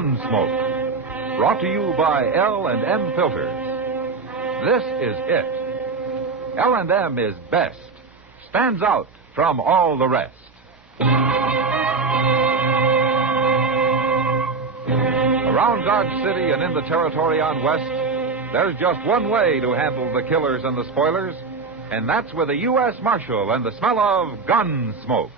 Gunsmoke. Brought to you by L&M Filters. This is it. L&M is best. Stands out from all the rest. Around Dodge City and in the territory on West, there's just one way to handle the killers and the spoilers, and that's with a U.S. Marshal and the smell of Gunsmoke.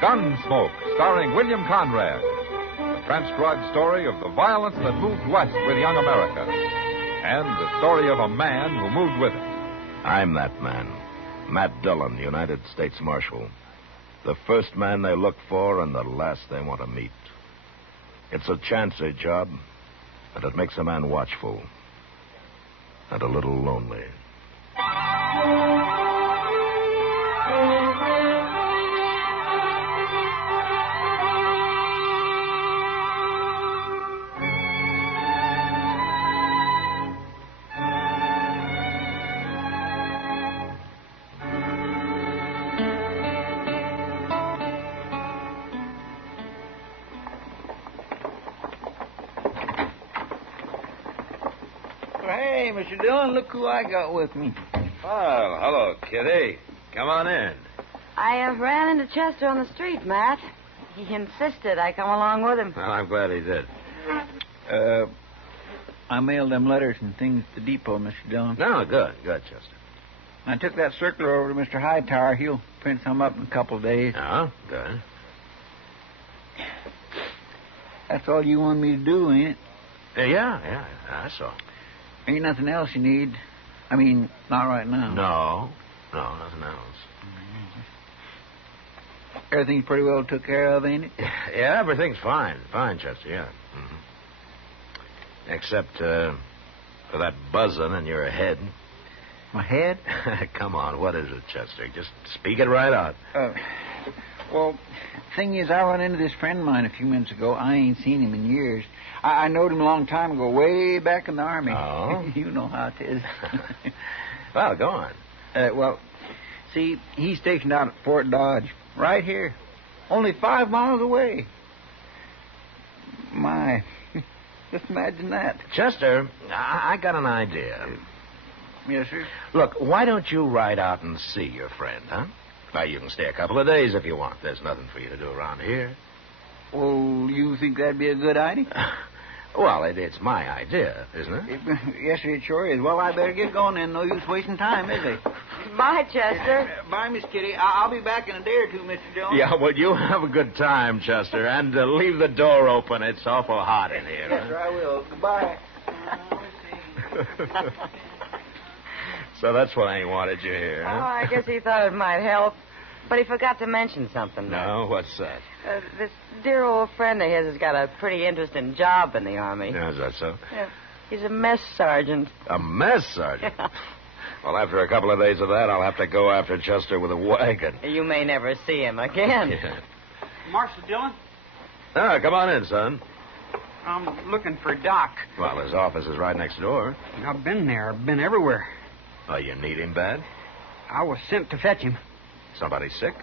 Gunsmoke, starring William Conrad. The transcribed story of the violence that moved west with young America. And the story of a man who moved with it. I'm that man. Matt Dillon, United States Marshal. The first man they look for and the last they want to meet. It's a chancy job, and it makes a man watchful. And a little lonely. Hey, Mr. Dillon, look who I got with me. Oh, hello, Kitty. Come on in. I ran into Chester on the street, Matt. He insisted I come along with him. Well, I'm glad he did. I mailed them letters and things to the depot, Mr. Dillon. No, good, Chester. I took that circular over to Mr. Hightower. He'll print some up in a couple of days. Oh, good. That's all you want me to do, ain't it? Yeah, I saw. Ain't nothing else you need. I mean, not right now. No, nothing else. Everything's pretty well took care of, ain't it? Yeah, everything's fine, Chester, yeah. Mm-hmm. Except for that buzzing in your head. My head? Come on, what is it, Chester? Just speak it right out. Well, thing is, I run into this friend of mine a few minutes ago. I ain't seen him in years. I knowed him a long time ago, way back in the Army. Oh? You know how it is. Well, go on. Well, see, he's stationed out at Fort Dodge, right here. Only 5 miles away. My, just imagine that. Chester, I got an idea. Yes, sir? Look, why don't you ride out and see your friend, huh? Now, you can stay a couple of days if you want. There's nothing for you to do around here. Well, you think that'd be a good idea? Well, it's my idea, isn't it? Yes, sir, it sure is. Well, I better get going then. No use wasting time, is it? Bye, Chester. Bye, Miss Kitty. I'll be back in a day or two, Mr. Jones. Yeah, well, you have a good time, Chester, and leave the door open. It's awful hot in here. Yes, sir, I will. Goodbye. So that's why he wanted you here, huh? Oh, I guess he thought it might help. But he forgot to mention something. No, what's that? This dear old friend of his has got a pretty interesting job in the Army. Yeah, is that so? Yeah. He's a mess sergeant. A mess sergeant? Yeah. Well, after a couple of days of that, I'll have to go after Chester with a wagon. You may never see him again. Yeah. Marshal Dillon? Come on in, son. I'm looking for Doc. Well, his office is right next door. I've been there. I've been everywhere. Oh, you need him bad? I was sent to fetch him. Somebody sick?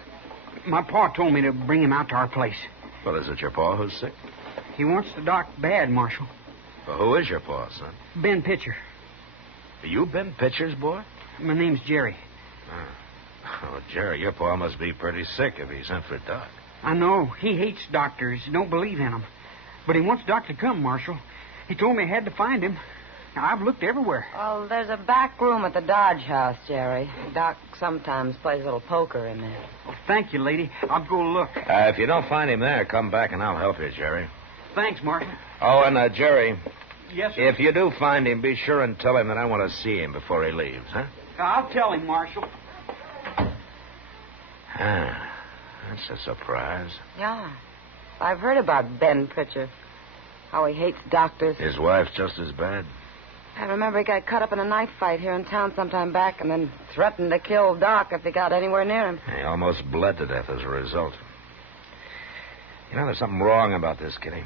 My pa told me to bring him out to our place. Well, is it your pa who's sick? He wants the doc bad, Marshal. Well, who is your pa, son? Ben Pitcher. You Ben Pitcher's boy? My name's Jerry. Oh, Jerry, your pa must be pretty sick if he sent for Doc. I know. He hates doctors. Don't believe in them. But he wants Doc to come, Marshal. He told me I had to find him. Now, I've looked everywhere. Well, there's a back room at the Dodge house, Jerry. Doc sometimes plays a little poker in there. Oh, thank you, lady. I'll go look. If you don't find him there, come back and I'll help you, Jerry. Thanks, Marshal. Oh, and, Jerry. Yes, sir? If you do find him, be sure and tell him that I want to see him before he leaves, huh? I'll tell him, Marshal. That's a surprise. Yeah. I've heard about Ben Pitcher. How he hates doctors. His wife's just as bad. I remember he got caught up in a knife fight here in town sometime back and then threatened to kill Doc if he got anywhere near him. He almost bled to death as a result. You know, there's something wrong about this, Kitty.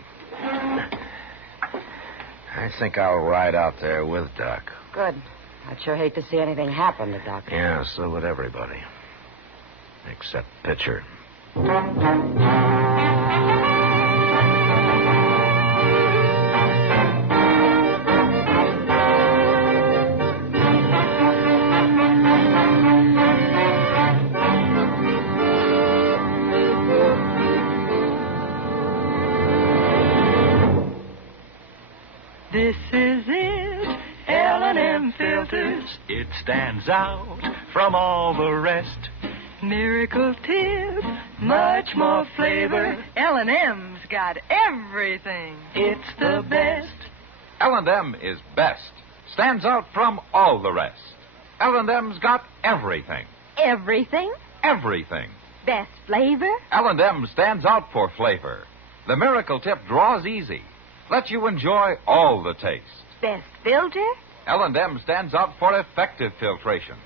I think I'll ride out there with Doc. Good. I'd sure hate to see anything happen to Doc. Yeah, so would everybody. Except Pitcher. This is it, L&M Filters. It stands out from all the rest. Miracle tip, much more flavor. L&M's got everything. It's the best. L&M is best. Stands out from all the rest. L&M's got everything. Everything? Everything. Best flavor? L&M stands out for flavor. The Miracle Tip draws easy. Lets you enjoy all the taste. Best filter? L&M stands out for effective filtration.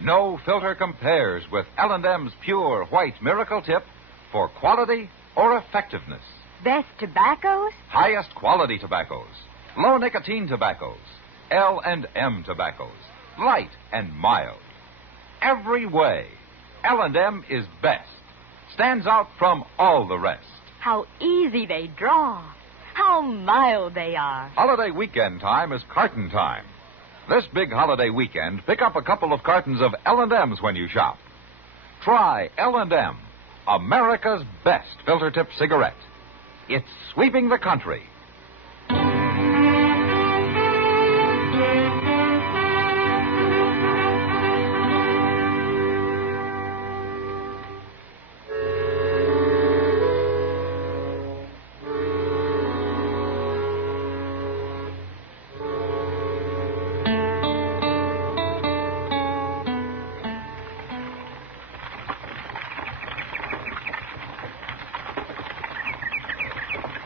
No filter compares with L&M's pure white Miracle Tip for quality or effectiveness. Best tobaccos? Highest quality tobaccos. Low nicotine tobaccos. L&M tobaccos. Light and mild. Every way, L&M is best. Stands out from all the rest. How easy they draw. How mild they are. Holiday weekend time is carton time. This big holiday weekend, pick up a couple of cartons of L&M's when you shop. Try L&M, America's best filter tip cigarette. It's sweeping the country.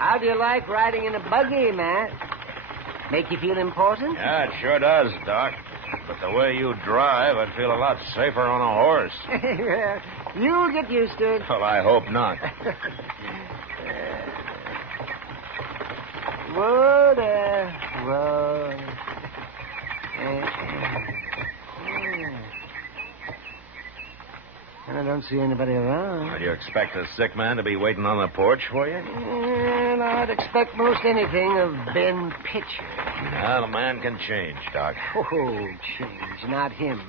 How do you like riding in a buggy, Matt? Make you feel important? Yeah, it sure does, Doc. But the way you drive, I'd feel a lot safer on a horse. Yeah, you'll get used to it. Well, I hope not. Whoa there. Whoa. I don't see anybody around. Would you expect a sick man to be waiting on the porch for you? Well, I'd expect most anything of Ben Pitcher. Well, a man can change, Doc. Oh, change. Not him.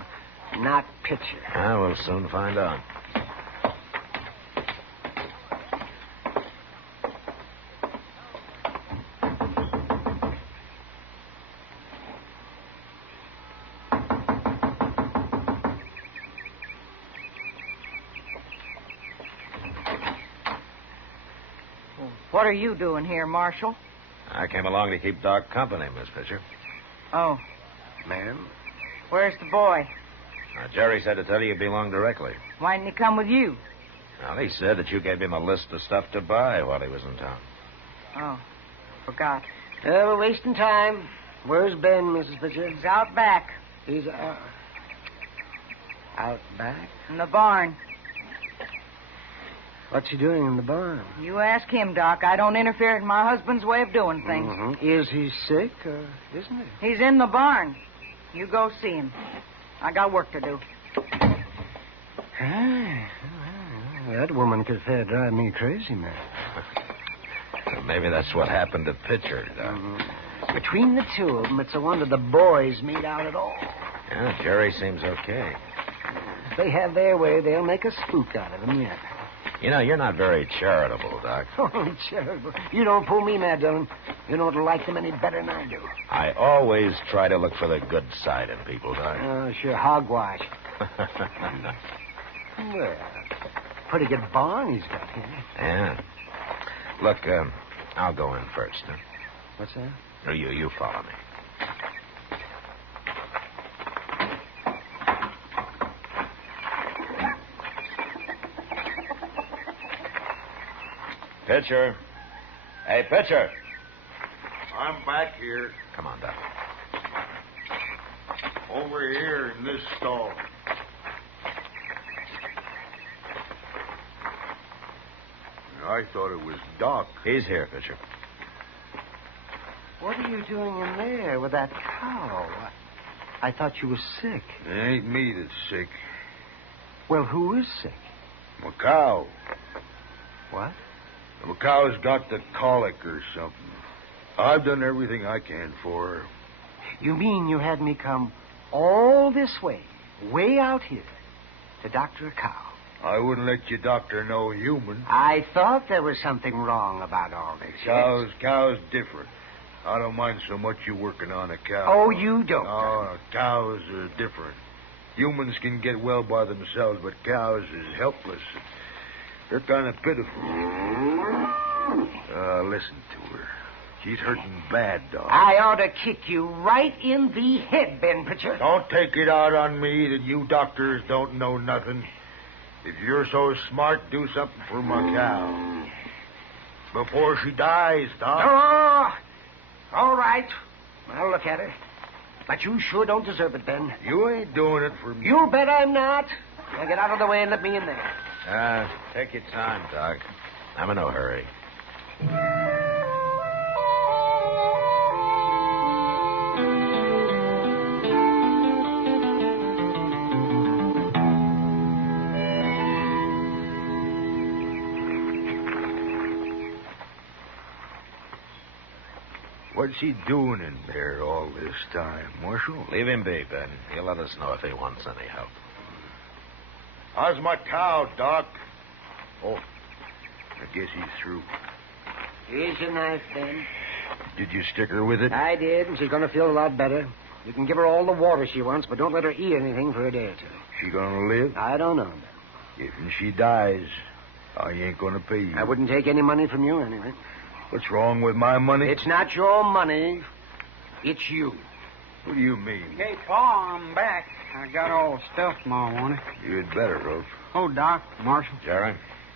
Not Pitcher. We'll soon find out. What are you doing here, Marshal? I came along to keep Doc company, Miss Pitcher. Oh. Ma'am? Where's the boy? Jerry said to tell you belonged directly. Why didn't he come with you? Well, he said that you gave him a list of stuff to buy while he was in town. Oh, forgot. We're wasting time. Where's Ben, Mrs. Pitcher? He's out back. He's out back? In the barn. What's he doing in the barn? You ask him, Doc. I don't interfere in my husband's way of doing things. Mm-hmm. Is he sick or isn't he? He's in the barn. You go see him. I got work to do. That woman could fair drive me crazy, man. Well, maybe that's what happened to Pitcher, Doc. Mm-hmm. Between the two of them, it's a wonder the boys meet out at all. Yeah, Jerry seems okay. If they have their way, they'll make a spook out of him yet. You know, you're not very charitable, Doc. Oh, charitable. You don't fool me, Mad Dillon. You don't like them any better than I do. I always try to look for the good side in people, Doc. Oh, sure, hogwash. Well, pretty good barn he's got here. Yeah. Look, I'll go in first. Huh? What's that? Or you follow me. Pitcher. Hey, Pitcher. I'm back here. Come on, Doc. Over here in this stall. I thought it was Doc. He's here, Fisher. What are you doing in there with that cow? I thought you were sick. It ain't me that's sick. Well, who is sick? My cow. What? My cow's got the colic or something. I've done everything I can for her. You mean you had me come all this way out here, to doctor a cow? I wouldn't let you doctor no human. I thought there was something wrong about all this. Cow's different. I don't mind so much you working on a cow. Oh, you don't? No, cows are different. Humans can get well by themselves, but cows is helpless. They're kind of pitiful. Listen to her. She's hurting bad, Doc. I ought to kick you right in the head, Ben Pitcher. Don't take it out on me that you doctors don't know nothing. If you're so smart, do something for my cow. Before she dies, Doc. Oh, all right. I'll look at her. But you sure don't deserve it, Ben. You ain't doing it for me. You bet I'm not. Now get out of the way and let me in there. Take your time, Doc. I'm in no hurry. What's he doing in there all this time, Marshal? Leave him be, Ben. He'll let us know if he wants any help. How's my cow, Doc? Oh, I guess he's through. Here's your knife, Ben. Did you stick her with it? I did, and she's going to feel a lot better. You can give her all the water she wants, but don't let her eat anything for a day or two. She gonna live? I don't know. If she dies, I ain't gonna pay you. I wouldn't take any money from you anyway. What's wrong with my money? It's not your money. It's you. What do you mean? Hey, Pa, I'm back. I got all the stuff Ma wanted. You'd better, Rolf. Oh, Doc, Marshal. Jerry?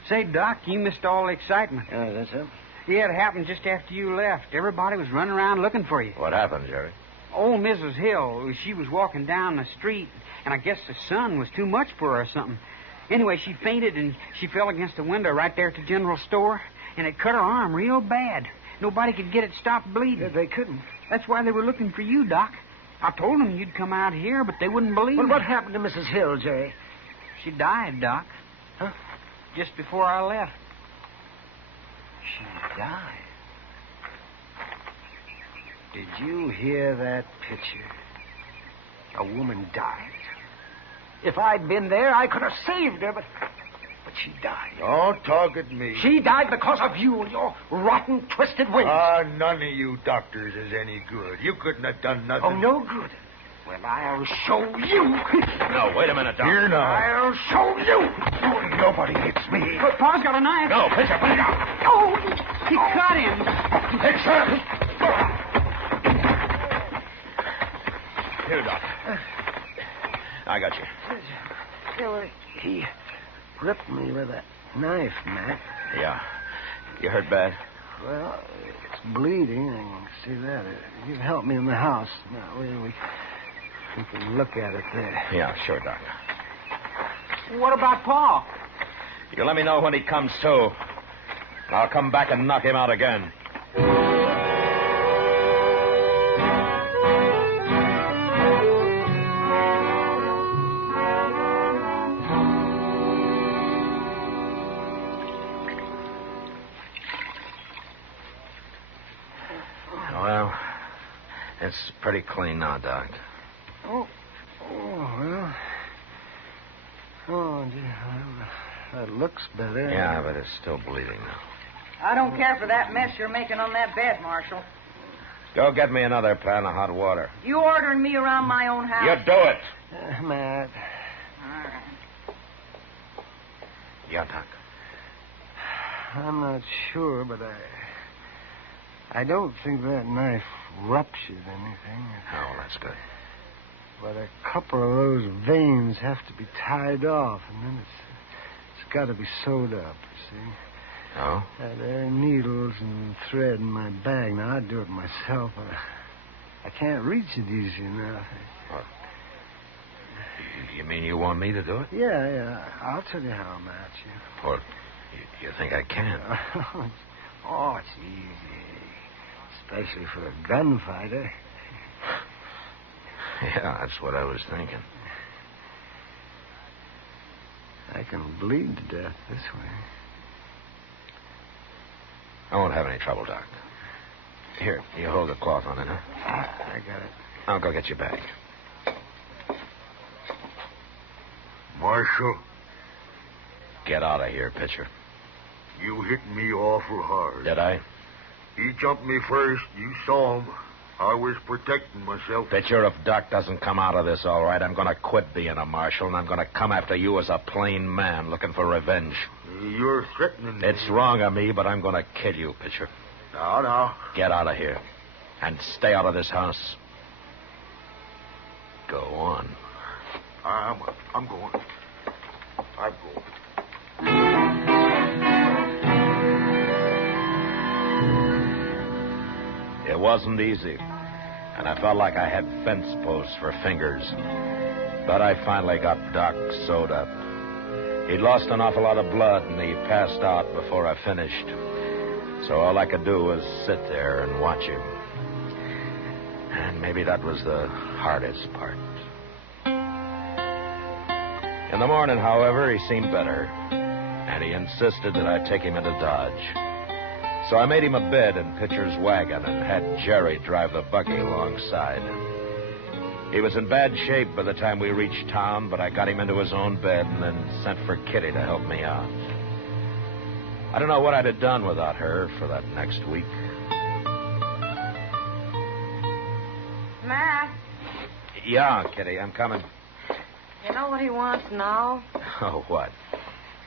Say, Doc, you missed all the excitement. That's it? Yeah, it happened just after you left. Everybody was running around looking for you. What happened, Jerry? Old Mrs. Hill, she was walking down the street, and I guess the sun was too much for her or something. Anyway, she fainted, and she fell against the window right there at the general store, and it cut her arm real bad. Nobody could get it stopped bleeding. Yeah, they couldn't. That's why they were looking for you, Doc. I told them you'd come out here, but they wouldn't believe Well, me. what happened to Mrs. Hill, Jerry? She died, Doc. Huh? Just before I left. She died. Did you hear that picture? A woman died. If I'd been there, I could have saved her, but she died. Don't talk at me. She died because of you and your rotten, twisted wings. None of you doctors is any good. You couldn't have done nothing. Oh, no good. Well, I'll show you. No, wait a minute, Doc. Here now. I'll show you. Nobody hits me. But Pa's got a knife. No, Fisher, put it down. Oh, he cut him. Fisher! Here, Doc. I got you. He ripped me with that knife, Mac. Yeah. You hurt bad? Well, it's bleeding. I can see that. You've helped me in the house. Now, we can look at it there. Yeah, sure, Doc. What about Pa? You let me know when he comes to. I'll come back and knock him out again. Well, it's pretty clean now, Doc. Well. Oh, dear. That looks better. Yeah, but it's still bleeding now. I don't care for that mess you're making on that bed, Marshal. Go get me another pan of hot water. You ordering me around my own house? You do it. Matt. All right. Yeah, Doc. I'm not sure, but I don't think that knife ruptured anything. Oh, well, that's good. But a couple of those veins have to be tied off, and then it's got to be sewed up, you see. Oh? There are needles and thread in my bag. Now, I'd do it myself. I can't reach it easy enough. What? You mean you want me to do it? Yeah. I'll tell you how, Matt. Well, You think I can? Oh, it's easy. Especially for a gunfighter. Yeah, that's what I was thinking. I can bleed to death this way. I won't have any trouble, Doc. Here, you hold the cloth on it, huh? I got it. I'll go get your bag. Marshal, Get out of here, Pitcher. you hit me awful hard. Did I? He jumped me first. You saw him. I was protecting myself. Pitcher, if Doc doesn't come out of this all right, I'm going to quit being a marshal, and I'm going to come after you as a plain man looking for revenge. You're threatening me. It's wrong of me, but I'm going to kill you, Pitcher. Now. Get out of here. And stay out of this house. Go on. I'm going. I'm going. It wasn't easy, and I felt like I had fence posts for fingers. But I finally got Doc sewed up. He'd lost an awful lot of blood, and he passed out before I finished. So all I could do was sit there and watch him. And maybe that was the hardest part. In the morning, however, he seemed better, and he insisted that I take him into Dodge. So I made him a bed in Pitcher's wagon and had Jerry drive the buggy alongside. He was in bad shape by the time we reached town, but I got him into his own bed and then sent for Kitty to help me out. I don't know what I'd have done without her for that next week. Matt, Yeah, Kitty, I'm coming. you know what he wants now? Oh, what?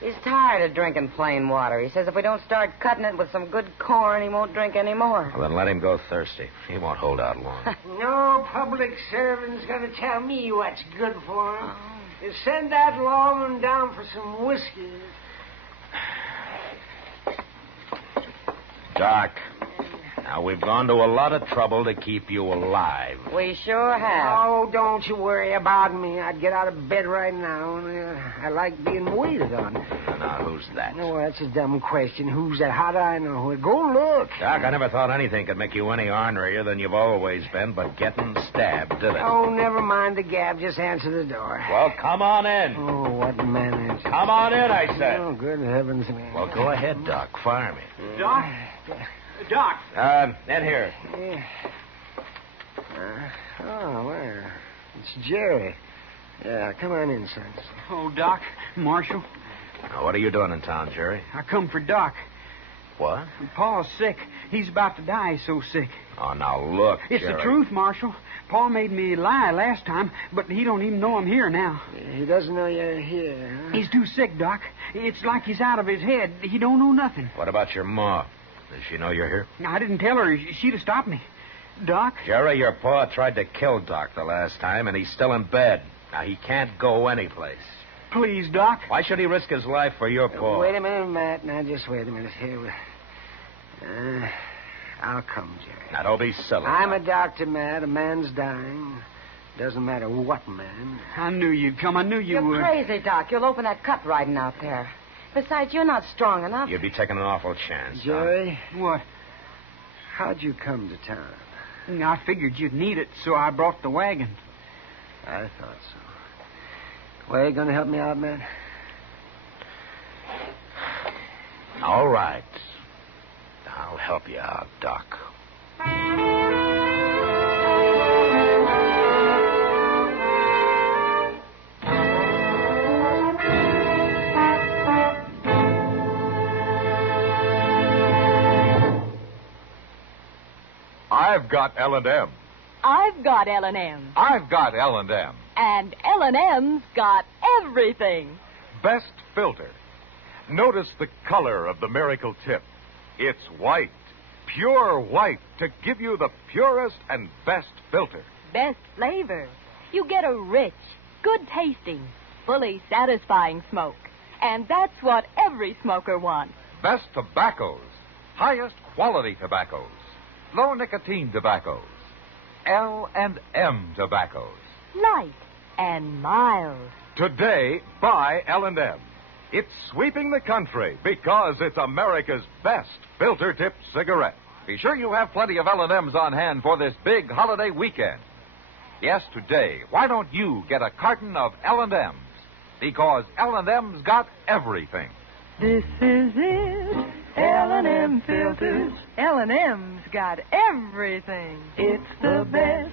He's tired of drinking plain water. He says if we don't start cutting it with some good corn, he won't drink any more. Well, then let him go thirsty. He won't hold out long. No public servant's going to tell me what's good for him. You send that lawman down for some whiskey. Doc, now we've gone to a lot of trouble to keep you alive. We sure have. Oh, don't you worry about me. I'd get out of bed right now. I like being waited on. Now, who's that? No, that's a dumb question. Who's that? How do I know? Go look. Doc, I never thought anything could make you any ornerier than you've always been, but getting stabbed, did it? Oh, never mind the gab. Just answer the door. Well, come on in. Oh, what manners. Come on in, I said. Oh, good heavens, man. Well, go ahead, Doc. Fire me. Doc? Doc. In here. Yeah. Well, it's Jerry. Yeah, come on in, son. Oh, Doc, Marshal, Now, what are you doing in town, Jerry? I come for Doc. What? Pa's sick. He's about to die. He's so sick. Oh, now, look, It's Jerry. the truth, Marshal. Pa made me lie last time, but he don't even know I'm here now. He doesn't know you're here, huh? He's too sick, Doc. It's like he's out of his head. He don't know nothing. What about your ma? Does she know you're here? I didn't tell her. She'd have stopped me. Doc? Jerry, your pa tried to kill Doc the last time, and he's still in bed. Now, he can't go anyplace. Please, Doc. Why should he risk his life for your pa? Wait a minute, Matt. Now, just wait a minute. Here. I'll come, Jerry. Now, don't be silly. I'm a doctor, Matt. A man's dying. Doesn't matter what man. I knew you'd come. I knew you You're would. crazy, Doc. You'll open that cut riding out there. Besides, you're not strong enough. You'd be taking an awful chance. Jerry, What? how'd you come to town? I figured you'd need it, so I brought the wagon. I thought so. Well, you going to help me out, Matt? All right. I'll help you out, Doc. I've got L&M. I've got L&M. I've got L&M. And L&M's got everything. Best filter. Notice the color of the miracle tip. It's white, pure white, to give you the purest and best filter. Best flavor. You get a rich, good-tasting, fully satisfying smoke. And that's what every smoker wants. Best tobaccos, highest quality tobaccos, low nicotine tobaccos, L&M tobaccos. Light and mild. Today, buy L&M. It's sweeping the country because it's America's best filter-tipped cigarette. Be sure you have plenty of L&M's on hand for this big holiday weekend. Yes, today, why don't you get a carton of L&M's? Because L&M's got everything. This is it. L&M filters. L&M's got everything. It's the best.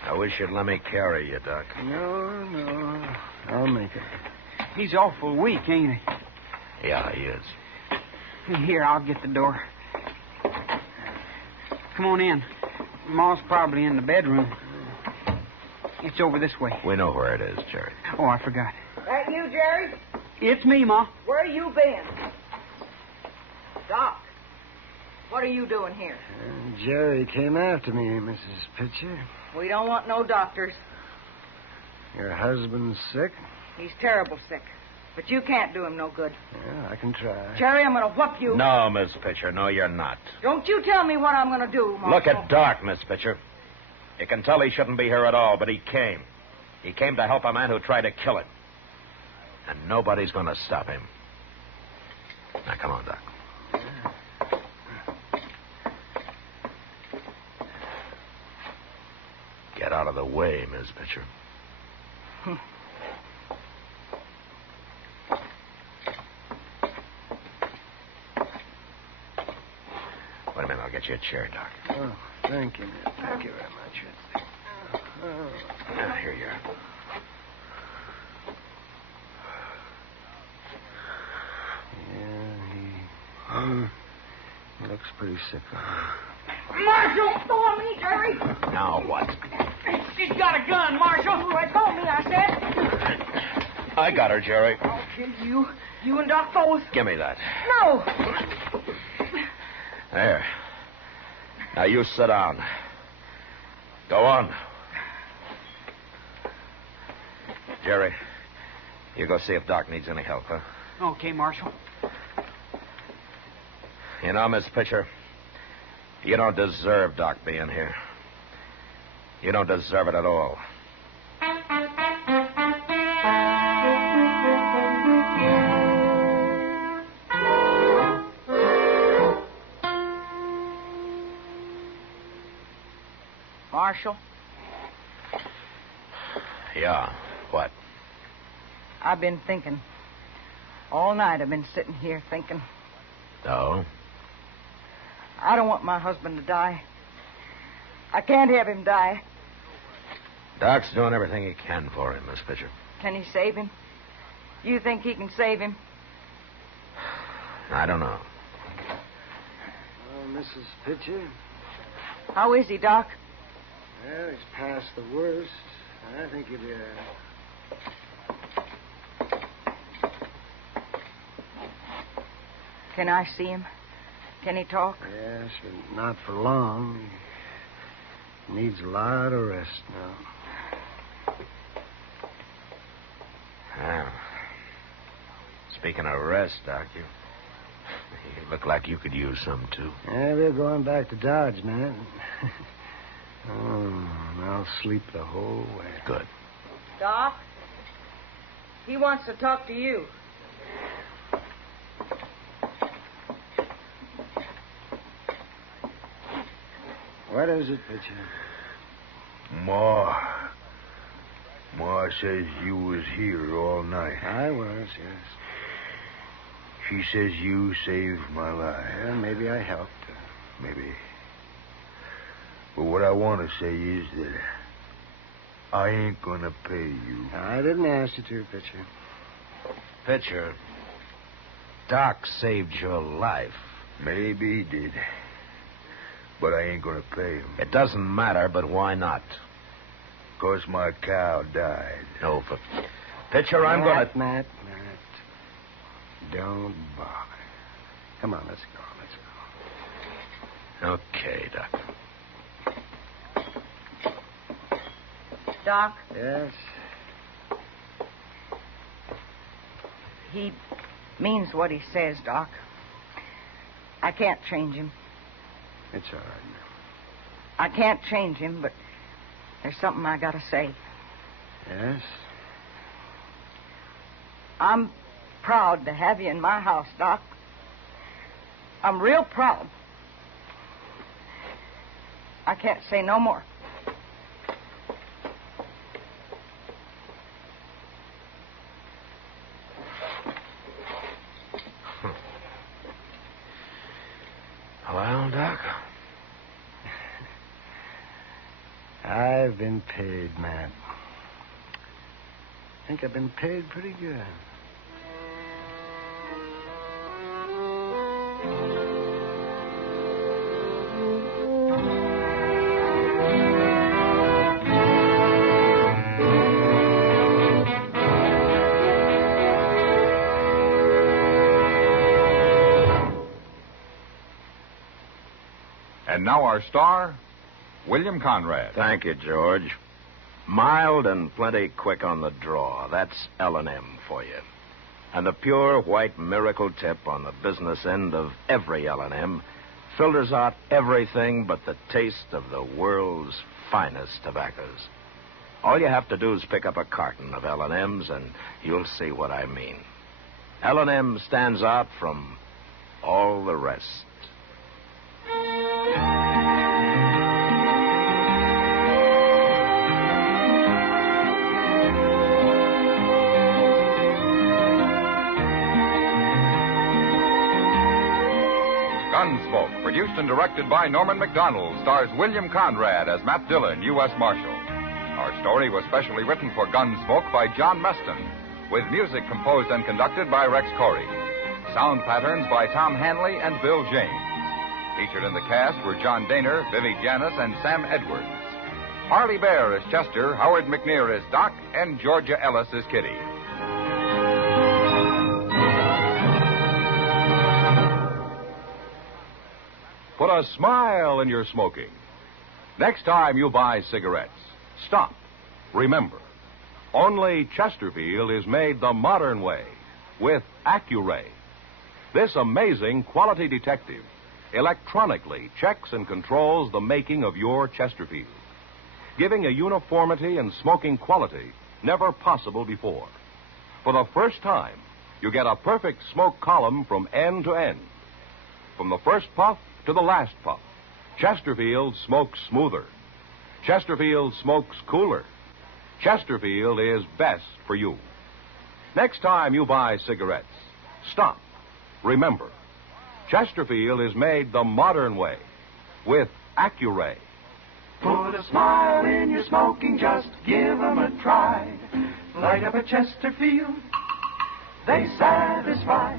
I wish you'd let me carry you, Doc. No. I'll make it. He's awful weak, ain't he? Yeah, he is. Here, I'll get the door. Come on in. Ma's probably in the bedroom. It's over this way. We know where it is, Jerry. Oh, I forgot. That you, Jerry? It's me, Ma. Where you been? Doc, what are you doing here? Jerry came after me, Mrs. Pitcher. We don't want no doctors. Your husband's sick? He's terrible sick. But you can't do him no good. Yeah, I can try. Jerry, I'm going to whoop you. No, Miss Pitcher. No, you're not. Don't you tell me what I'm going to do, Marshal. Look at Doc, Miss Pitcher. You can tell he shouldn't be here at all, but he came. He came to help a man who tried to kill him. And nobody's going to stop him. Now, come on, Doc. Get out of the way, Miss Pitcher. Wait a minute, I'll get you a chair, Doc. Oh, thank you, man. Thank you very much. Now, here you are. Yeah, he looks pretty sick. Marshal, throw me, Jerry. Now what? She's got a gun, Marshal. Let go of me, I said. I got her, Jerry. I'll kill you. You and Doc both. Give me that. No. There. Now you sit down. Go on. Jerry, you go see if Doc needs any help, huh? Okay, Marshal. You know, Miss Pitcher, you don't deserve Doc being here. You don't deserve it at all. Marshal, Yeah, what? I've been thinking. All night I've been sitting here thinking. No? I don't want my husband to die. I can't have him die. Doc's doing everything he can for him, Miss Pitcher. Can he save him? You think he can save him? I don't know. Oh, Mrs. Pitcher? How is he, Doc? Well, he's past the worst. I think he'll be all right. Can I see him? Can he talk? Yes, but not for long. He needs a lot of rest now. Well, speaking of rest, Doc, you look like you could use some, too. Yeah, we're going back to Dodge, man. Oh, I'll sleep the whole way. Good. Doc, he wants to talk to you. What is it, Pitcher? Ma says you was here all night. I was, yes. She says you saved my life. Well, maybe I helped. Maybe. But what I want to say is that I ain't going to pay you. I didn't ask you to, Pitcher. Pitcher, Doc saved your life. Maybe he did. But I ain't going to pay him. It doesn't matter, but why not? 'Cause my cow died. No, Pitcher, I'm going to... Matt. Don't bother. Come on, let's go. Okay, Doc. Doc? Yes? He means what he says, Doc. I can't change him. It's all right. I can't change him, but there's something I gotta say. Yes? I'm proud to have you in my house, Doc. I'm real proud. I can't say no more. Well, Doc? I've been paid, Matt. I think I've been paid pretty good. And now our star, William Conrad. Thank you, George. Mild and plenty quick on the draw. That's L&M for you. And the pure white miracle tip on the business end of every L&M filters out everything but the taste of the world's finest tobaccos. All you have to do is pick up a carton of L&M's and you'll see what I mean. L&M stands out from all the rest. Gunsmoke, produced and directed by Norman MacDonnell, stars William Conrad as Matt Dillon, U.S. Marshal. Our story was specially written for Gunsmoke by John Meston, with music composed and conducted by Rex Corey. Sound patterns by Tom Hanley and Bill James. Featured in the cast were John Daner, Vivi Janis, and Sam Edwards. Parley Baer as Chester, Howard McNear as Doc, and Georgia Ellis as Kitty. Put a smile in your smoking. Next time you buy cigarettes, stop. Remember, only Chesterfield is made the modern way with Accuray. This amazing quality detective electronically checks and controls the making of your Chesterfield, giving a uniformity and smoking quality never possible before. For the first time, you get a perfect smoke column from end to end. From the first puff to the last puff, Chesterfield smokes smoother. Chesterfield smokes cooler. Chesterfield is best for you. Next time you buy cigarettes, stop. Remember, Chesterfield is made the modern way with Accuray. Put a smile in your smoking, just give 'em a try. Light up a Chesterfield, they satisfy.